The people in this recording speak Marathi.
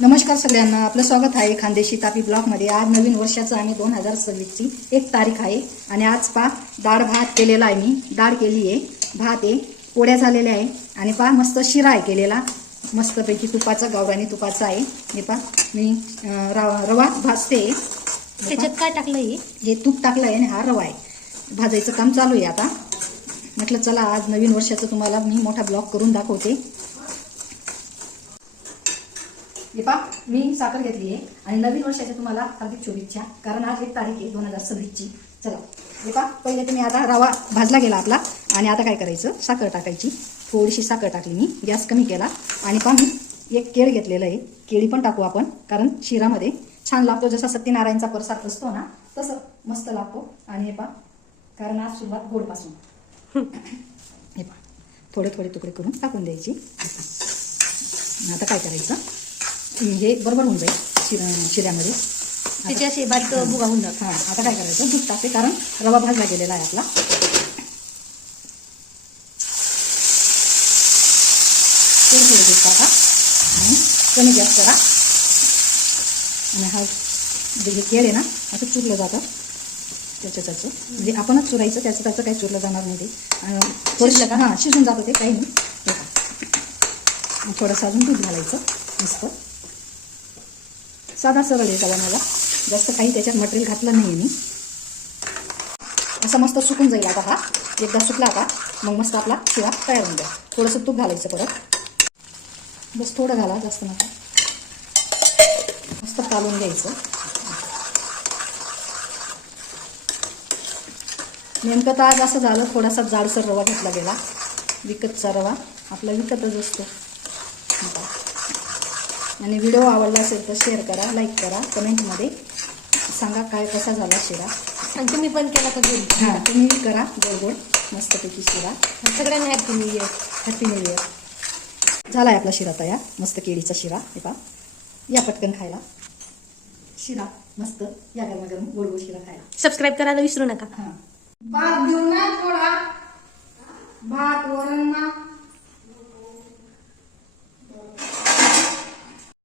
नमस्कार सगळ्यांना. आपलं स्वागत आहे खानदेशी तापी ब्लॉकमध्ये आज नवीन वर्षाचं आम्ही दोन हजार सव्वीसची एक तारीख आहे. आणि आज पा डाळ भात केलेला आहे मी. डाळ केली आहे. भात आहे पोळ्या झालेल्या आहे. आणि पा मस्त शिरा आहे केलेला. मस्तपैकी तुपाचा गावरानी तुपाचा आहे. हे पा मी रवा रवा भाजते. त्याच्यात काय टाकलं हे हे तूप टाकलं आहे आणि हा रवा आहे. भाजायचं काम चालू आहे आता. म्हटलं चला आज नवीन वर्षाचं तुम्हाला मी मोठा ब्लॉग करून दाखवते. हे मी साखर घेतली आहे आणि नवीन वर्षाच्या तुम्हाला हार्दिक शुभेच्छा कारण आज एक तारीख आहे दोन हजार सव्वीसची. चला. हे पहिले तुम्ही आता रवा भाजला गेला आपला आणि आता काय करायचं? साखर टाकायची. थोडीशी साखर टाकली मी गॅस कमी केला. आणि पहा मी एक केळ घेतलेलं आहे. केळी पण टाकू आपण कारण शिरामध्ये छान लागतो. जसा सत्यनारायणचा प्रसाद असतो ना तसं मस्त लागतो. आणि हे पा कारण आज सुरुवात गोडपासून. हे पा थोडे थोडे तुकडे करून टाकून द्यायची. आता काय करायचं? हे बरोबर होऊन जाईल शिरा शिऱ्यामध्ये. त्याचे असे बारीक भुगा होऊन जातात हां आता काय करायचं? दूध टाकते कारण रवा भाजला गेलेला आहे आपला. थोडं थोडं दूध टाका. आणि कमी गॅस करा. आणि हा जे हे केळ आहे ना असं चुरलं जातं. त्याचं त्याचं म्हणजे आपणच चुरायचं त्याचं त्याचं काही चुरलं जाणार नाही ते. थोडंसं का? हां शिजून जातं ते काही नाही. थोडंसं अजून दूध घालायचं. मस्त. साधा सरळ आहे का मला जास्त काही त्याच्यात मटेरियल घातलं नाही आहे मी. असं मस्त सुकून जाईल आता हा. एकदा सुकला का मग मस्त आपला शिरा तयार होऊन जाईल. थोडंसं तूप घालायचं परत. बस थोडं घाला जास्त नका. मस्त कालून घ्यायचं. नेमकं तर आज असं झालं थोडासा जाडसर रवा घेतला गेला. विकतचा रवा. आपला विकतच असतो. आणि व्हिडिओ आवडला असेल तर शेअर करा लाईक करा कमेंटमध्ये सांगा काय कसा झाला शिरा. आणि तुम्ही पण केला तर गोड हां तुम्ही करा गोड गोड मस्तपैकी शिरा. सगळ्यांना happy new year happy new year झाला आहे आपला शिरा तयार मस्त केळीचा शिरा. हे पा या पटकन खायला. शिरा मस्त या गरमा गरम गोड गोड शिरा खायला. सबस्क्राईब करायला विसरू नका. हां. भात घेऊन थोडा. भात वरण ना.